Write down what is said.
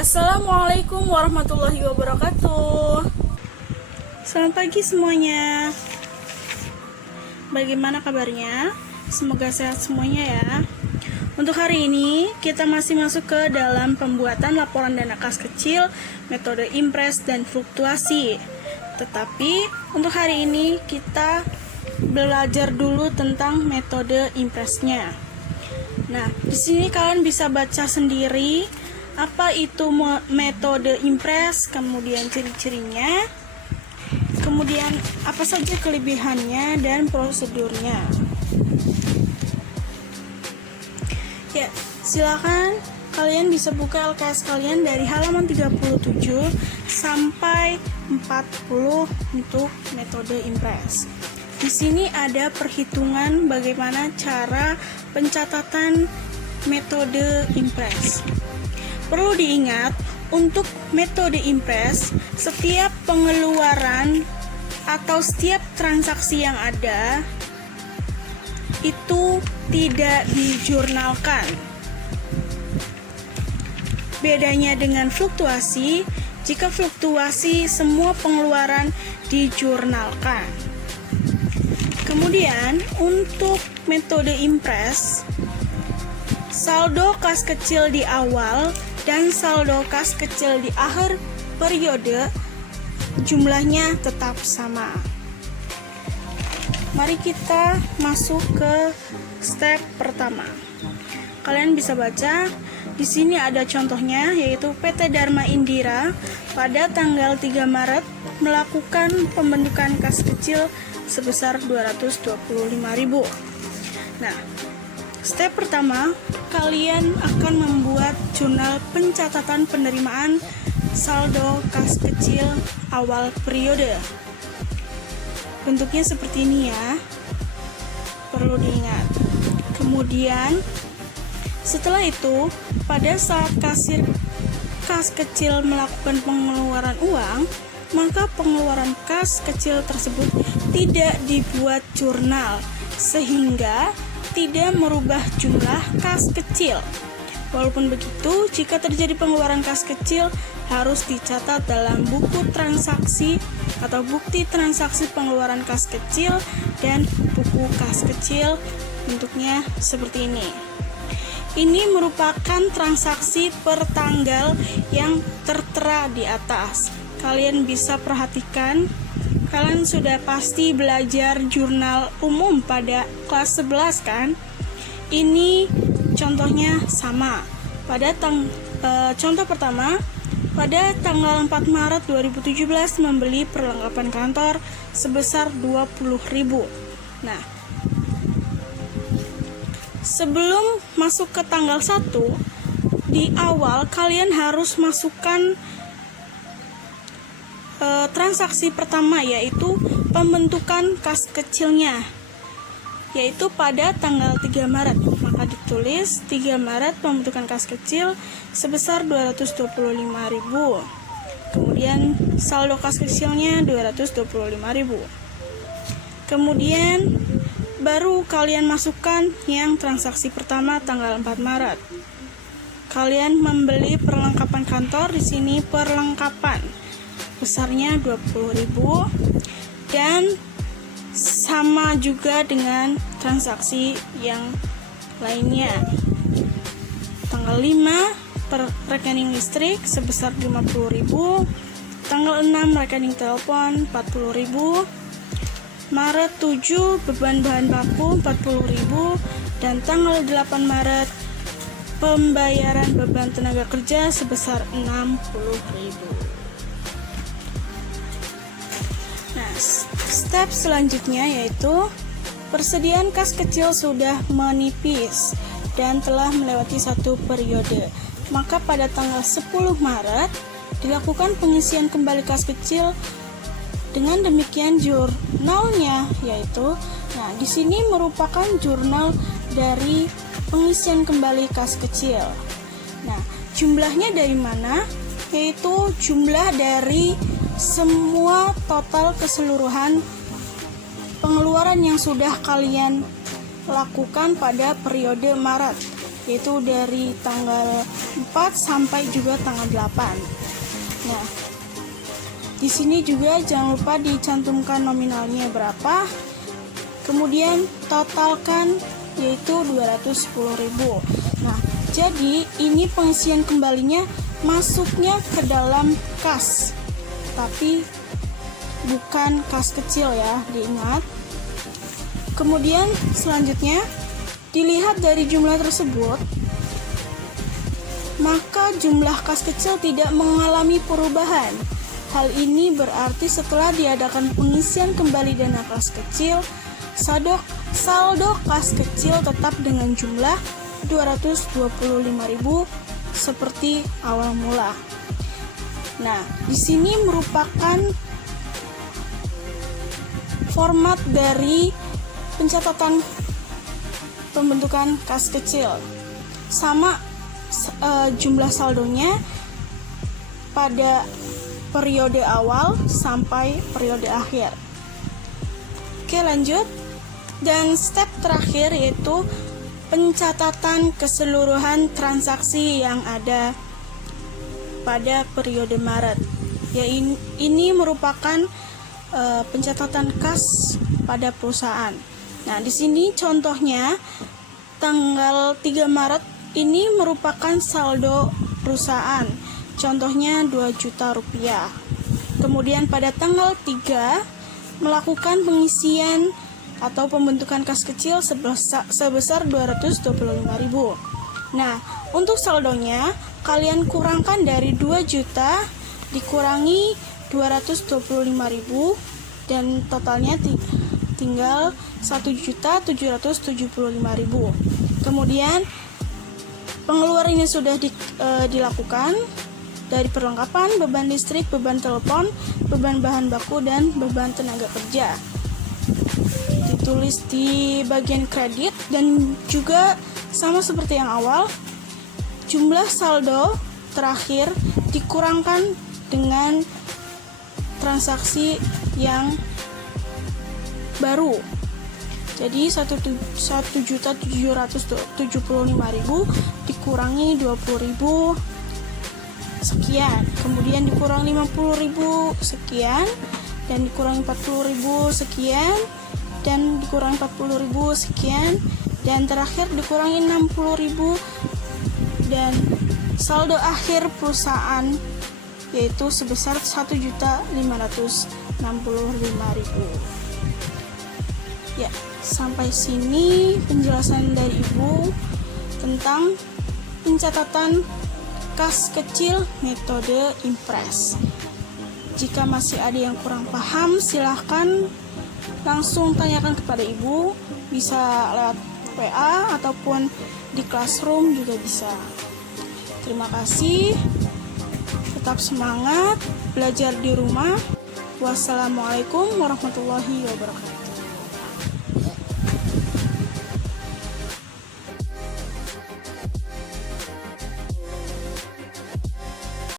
Assalamualaikum warahmatullahi wabarakatuh. Selamat pagi semuanya. Bagaimana kabarnya? Semoga sehat semuanya ya. Untuk hari ini kita masih masuk ke dalam pembuatan laporan dana kas kecil, metode impres dan fluktuasi. Tetapi untuk hari ini kita belajar dulu tentang metode impresnya. Nah, di sini kalian bisa baca sendiri apa itu metode impres, kemudian ciri-cirinya, kemudian apa saja kelebihannya dan prosedurnya. Ya, silakan kalian bisa buka LKS kalian dari halaman 37 sampai 40 untuk metode impres. Di sini ada perhitungan bagaimana cara pencatatan metode impres. Perlu diingat, untuk metode impres, setiap pengeluaran atau setiap transaksi yang ada itu tidak dijurnalkan. Bedanya dengan fluktuasi, jika fluktuasi semua pengeluaran dijurnalkan. Kemudian, untuk metode impres, saldo kas kecil di awal dan saldo kas kecil di akhir periode jumlahnya tetap sama. Mari kita masuk ke step pertama. Kalian bisa baca di sini ada contohnya, yaitu PT Dharma Indira pada tanggal 3 Maret melakukan pembentukan kas kecil sebesar 225.000. Nah, step pertama, kalian akan membuat jurnal pencatatan penerimaan saldo kas kecil awal periode. Bentuknya seperti ini ya, perlu diingat. Kemudian, setelah itu, pada saat kasir kas kecil melakukan pengeluaran uang, maka pengeluaran kas kecil tersebut tidak dibuat jurnal, sehingga tidak merubah jumlah kas kecil. Walaupun begitu, jika terjadi pengeluaran kas kecil harus dicatat dalam buku transaksi atau bukti transaksi pengeluaran kas kecil dan buku kas kecil. Bentuknya seperti ini. Ini merupakan transaksi per tanggal yang tertera di atas. Kalian bisa perhatikan. Kalian sudah pasti belajar jurnal umum pada kelas 11 kan? Ini contohnya sama. Pada contoh pertama, pada tanggal 4 Maret 2017 membeli perlengkapan kantor sebesar 20.000. Nah, sebelum masuk ke tanggal 1, di awal kalian harus masukkan transaksi pertama, yaitu pembentukan kas kecilnya, yaitu pada tanggal 3 Maret. Maka ditulis 3 Maret pembentukan kas kecil sebesar 225.000. Kemudian saldo kas kecilnya 225.000. Kemudian baru kalian masukkan yang transaksi pertama tanggal 4 Maret. Kalian membeli perlengkapan kantor, di sini perlengkapan besarnya 20.000 dan sama juga dengan transaksi yang lainnya. Tanggal 5 per rekening listrik sebesar 50.000, tanggal 6 rekening telepon 40.000, Maret 7 beban bahan baku 40.000 dan tanggal 8 Maret pembayaran beban tenaga kerja sebesar 60.000. Nah, step selanjutnya yaitu persediaan kas kecil sudah menipis dan telah melewati satu periode. Maka pada tanggal 10 Maret dilakukan pengisian kembali kas kecil. Dengan demikian jurnalnya yaitu, nah di sini merupakan jurnal dari pengisian kembali kas kecil. Nah, jumlahnya dari mana? Yaitu jumlah dari semua total keseluruhan pengeluaran yang sudah kalian lakukan pada periode Maret, yaitu dari tanggal 4 sampai juga tanggal 8. Nah, di sini juga jangan lupa dicantumkan nominalnya berapa. Kemudian totalkan yaitu 210.000. Nah, jadi ini pengisian kembalinya masuknya ke dalam kas, tapi bukan kas kecil ya, diingat. Kemudian selanjutnya dilihat dari jumlah tersebut, maka jumlah kas kecil tidak mengalami perubahan. Hal ini berarti setelah diadakan pengisian kembali dana kas kecil, saldo kas kecil tetap dengan jumlah 225.000 seperti awal mula. Nah, di sini merupakan format dari pencatatan pembentukan kas kecil. Sama jumlah saldonya pada periode awal sampai periode akhir. Oke, lanjut. Dan step terakhir yaitu pencatatan keseluruhan transaksi yang ada pada periode Maret. Ya, ini merupakan pencatatan kas pada perusahaan. Nah, di sini contohnya tanggal 3 Maret ini merupakan saldo perusahaan. Contohnya 2 juta rupiah. Kemudian pada tanggal 3 melakukan pengisian atau pembentukan kas kecil sebesar 225.000. Nah, untuk saldonya kalian kurangkan dari 2 juta dikurangi 225.000 dan totalnya tinggal 1.775.000. Kemudian pengeluarannya sudah dilakukan dari perlengkapan, beban listrik, beban telepon, beban bahan baku, dan beban tenaga kerja. Ditulis di bagian kredit dan juga sama seperti yang awal, jumlah saldo terakhir dikurangkan dengan transaksi yang baru. Jadi 1.775.000 dikurangi 20.000 sekian, kemudian dikurangi 50.000 sekian, dan dikurangi 40.000 sekian, dan dikurangi 40.000 sekian, dan terakhir dikurangi 60.000, dan saldo akhir perusahaan yaitu sebesar 1.565.000. Ya, sampai sini penjelasan dari Ibu tentang pencatatan kas kecil metode Impress. Jika masih ada yang kurang paham, silahkan langsung tanyakan kepada Ibu, bisa lewat WA ataupun di classroom juga bisa. Terima kasih, tetap semangat, belajar di rumah. Wassalamualaikum warahmatullahi wabarakatuh.